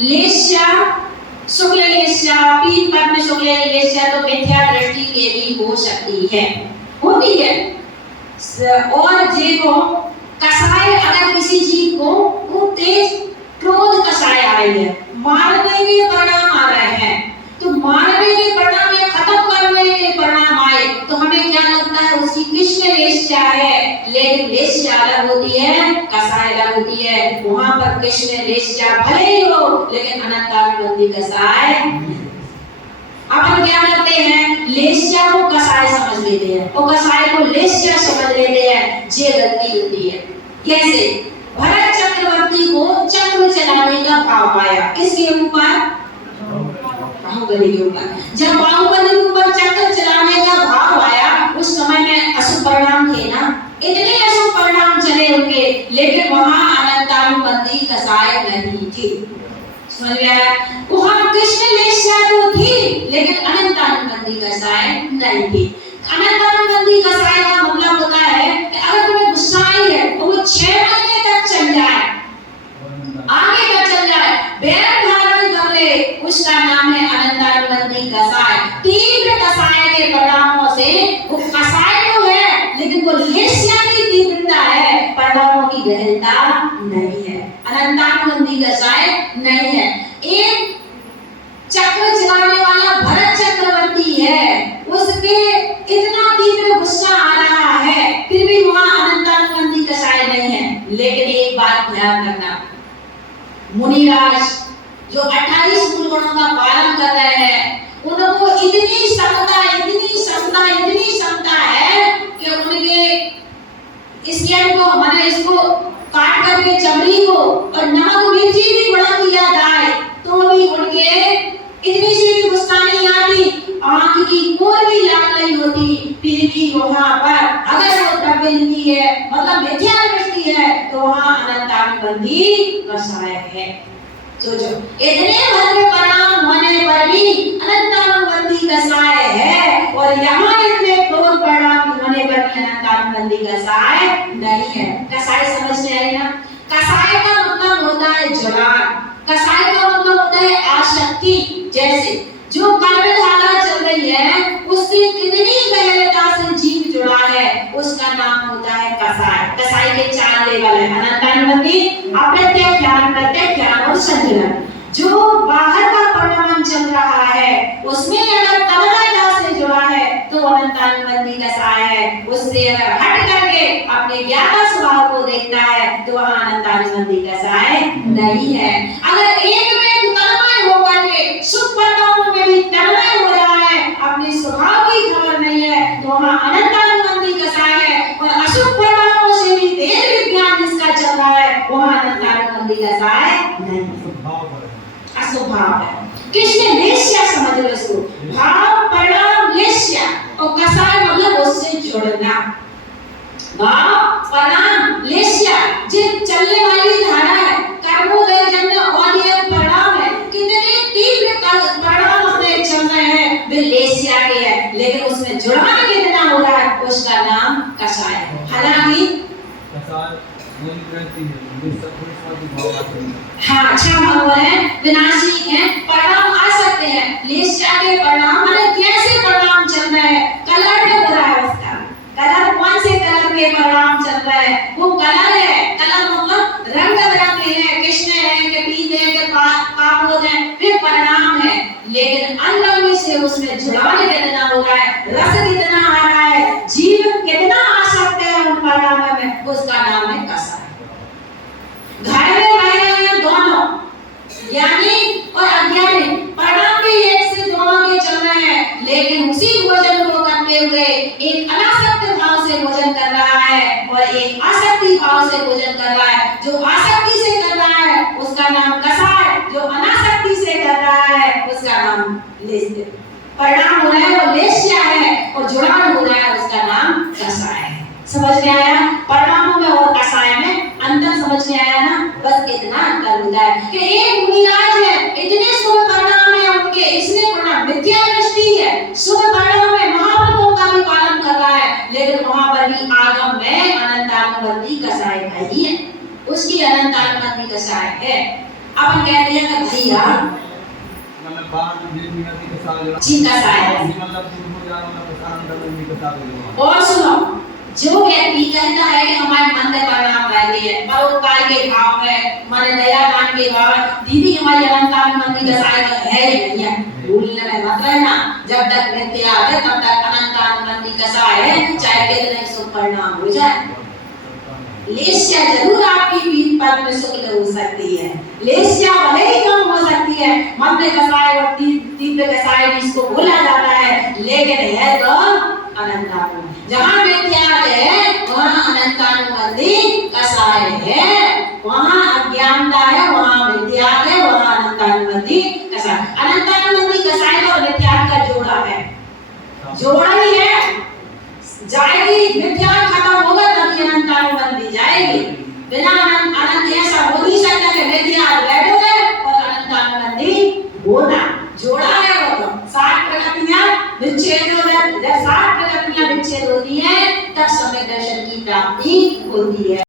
लेस्या, शुक्ल लेस्या, पीत पद में शुक्ल लेस्या तो मिथ्या दृष्टि के भी हो सकती है, होती है। और देखो कसाय अगर किसी जीव को वो तेज क्रोध कसाय आ रही है, मारने के परिणाम आ रहे हैं, तो मारने के परिणाम या खत्म करने के परिणाम आए तो हमें क्या लगता है उसकी कृष्ण लेस्या है, लेकिन लेस्या अलग होती है, कसाय अलग होती है। वहां पर कृष्ण लेस्या भले ही हो लेकिन अनंतानुबंधी कसाय। अपन क्या करते हैं, लेस्या को कसाय समझ लेते हैं और कसाय को लेस्या समझ लेते हैं, ये गलती होती है। कैसे? भरत चक्रवर्ती को चक्र चलाने का भाव आया, किसके ऊपर? बाहुबली के ऊपर। जब बाहुबली के ऊपर चक्र चलाने का भाव आया उस समय में अशुभ परिणाम थे ना, इतने अशुभ परिणाम चले होंगे, लेकिन वहां अनंतानुबंधी कसाय नहीं थी। समझ में आया? वहां कृष्ण लेस्या तो थी लेकिन अनंतानुबंधी कसाय नहीं थी। अनंतानुबंधी कसाय का मतलब होता है कि अगर तुम्हें गुस्सा आई है तो वो 6 महीने तक चल जाए, आगे तक चल जाए, वैर धारण कर ले, उसका नाम है अनंतानुबंधी कसाय। तीव्र कसाय के परिणामों से वो कसाय तो है लेकिन वो लेस्या की तीव्रता है, परिणामों की गहनता नहीं है, अनंतानुबंधी कसाय नहीं है। एक चक्र चलाने वाला भरत चक्रवर्ती है, उसके इतना तीव्र गुस्सा आ रहा है फिर भी वहां अनंतानुबंधी कसाय नहीं है। लेकिन एक बात ध्यान रखना, मुनिराज जो 28 मूल गुणों का पालन कर रहे हैं उनको इतनी क्षमता है कि उनके स्किन को माने इसको काट करके चमड़ी को और नमक मिर्ची भी बढ़ा दिया जाए तो भी उनके इतनी सी भी गुस्सा नहीं आती, आंख की कोई भी लाल नहीं होती, फिर भी वहां पर अगर वो प्रबंधी है मतलब मिथ्या दृष्टि है तो वहां अनंतानुबंधी कसाय है। सोचो इतने भद्र परिणाम होने पर भी अनंतानुबंधी कसाय है और यहाँ इतने क्रूर परिणाम होने पर भी अनंतानुबंधी कसाय नहीं है। कसाय समझ में आई ना? कसाय का मतलब होता है जुड़ाव, कसाय का मतलब होता है आसक्ति। जैसे जो कर्मधारा चल रही है उससे कितनी गहनता से जीव जुड़ा है उसका नाम होता है कसाय। कसाय के 4 लेवल है, अनंतानुबंधी, अप्रत्यक्ष ज्ञान, प्रत्यक्ष ज्ञान और संजनन। जो बाहर का परिणाम चल रहा है उसमें अगर तन्मयता से जुड़ा है तो अनंतानुबंधी कसाय है, उससे अगर हट करके अपने ज्ञाता स्वभाव को देखता है तो वहां अनंतानुबंधी कसाय नहीं है। अगर एक में तन्मय होकर के सुख परिणामों में भी तन्मय हो रहा है, अपने स्वभाव की खबर नहीं है तो वहां अनंतानुबंधी कसाय है। और अशुभ परिणामों से भी वेद विज्ञान जिसका चल रहा है वहां अनंतानुबंधी कसाय नहीं है, असुभाव है। कृष्ण लेस्या समझ लो इसको, भाव परिणाम लेस्या और कसाय मतलब उससे जुड़ना। भाव परिणाम लेस्या जो चलने वाली धारा है, कर्मोदय जन्य और ये परिणाम है, कितने तीव्र परिणाम अपने चल रहे हैं वे लेस्या के है, लेकिन उसमें जुड़ान कितना हो रहा है उसका नाम कसाय है। हालांकि कसाय हाँ 6 भाव है, विनाशी है, परिणाम आ सकते हैं। लेस्या के परिणाम माने कैसे परिणाम चल रहे हैं, कलर में हो रहा है उसका, कलर कौन से कलर के परिणाम चल रहे हैं, वो कलर है, कलर मतलब रंग बिरंगे हैं, कृष्ण है कि पीले है कि काबोद है, वे परिणाम है। लेकिन अनरंगी से उसमें जुड़ाव कितना हो रहा है, रस कितना आ रहा है, जीव कितना आ सकते हैं उन परिणामों में, उसका नाम है कसाय। घर में रह रहे हैं दोनों, ज्ञानी और अज्ञानी, परिणाम भी एक से दोनों के चल रहे हैं, लेकिन उसी भोजन को करते हुए एक अनासक्त भाव से भोजन कर रहा है और एक आसक्ति भाव से भोजन कर रहा है। जो आसक्ति से कर रहा है उसका नाम कसाय, जो अनासक्ति से कर रहा है उसका नाम लेस्या। परिणाम हो रहा है वो लेस्या है और जुड़ाव हो रहा है उसका नाम कसाय है। समझ में आया? परिणामों में और कसाय में अंतर समझ में आया ना? बस इतना अंतर होता है कि एक मुनिराज है, इतने शुभ परिणाम है उनके, इसलिए परिणाम मिथ्या दृष्टि है, शुभ परिणाम में महाव्रतों का भी पालन कर रहा है, लेकिन वहां पर भी आगम में अनंतानुबंधी कसाय नहीं है, उसकी अनंतानुबंधी कसाय है। अपन कहते हैं कि भैया मतलब बाहर देश में नदी के साथ जी कसाय है। मतलब दूर हो जाना मतलब आनंद नदी के साथ और सुनो, जो व्यक्ति कहता है कि हमारे मन में परिणाम रहते हैं, परोपकार के भाव है, मन दया दान के भाव है, दीदी हमारी अलंकार मंदी कसाय तो है ही नहीं है। भूलने में मत रहना, जब तक नित्य है तब तक अनंत मंदी कसाय है, चाहे कितने शुभ परिणाम हो जाए। लेस्या जरूर आपकी पीठ पर में शुक्ल हो सकती है, लेस्या भले ही कम हो सकती है, मंद कसाय और तीव्र कसाय जिसको बोला जाता है, लेकिन है तो अनंत। जहाँ मिथ्या है वहाँ अनंतानुबंधी कसाय है, वहाँ अज्ञानता है, वहाँ मिथ्या है, वहाँ अनंतानुबंधी कसाय। अनंतानुबंधी कसाय और मिथ्या का जोड़ा है, जोड़ा ही है, जाएगी मिथ्या खत्म होगा तभी अनंतानुबंधी जाएगी। बिना अनंत ऐसा हो नहीं सकता कि मिथ्या बैठोगे और अनंतानुबंधी होना, जोड़ा है वो तो। 60 प्रकृतियां विच्छेद हो जाती, जब 60 प्रकृतियां विच्छेद होती है तब समय दर्शन की प्राप्ति होती है।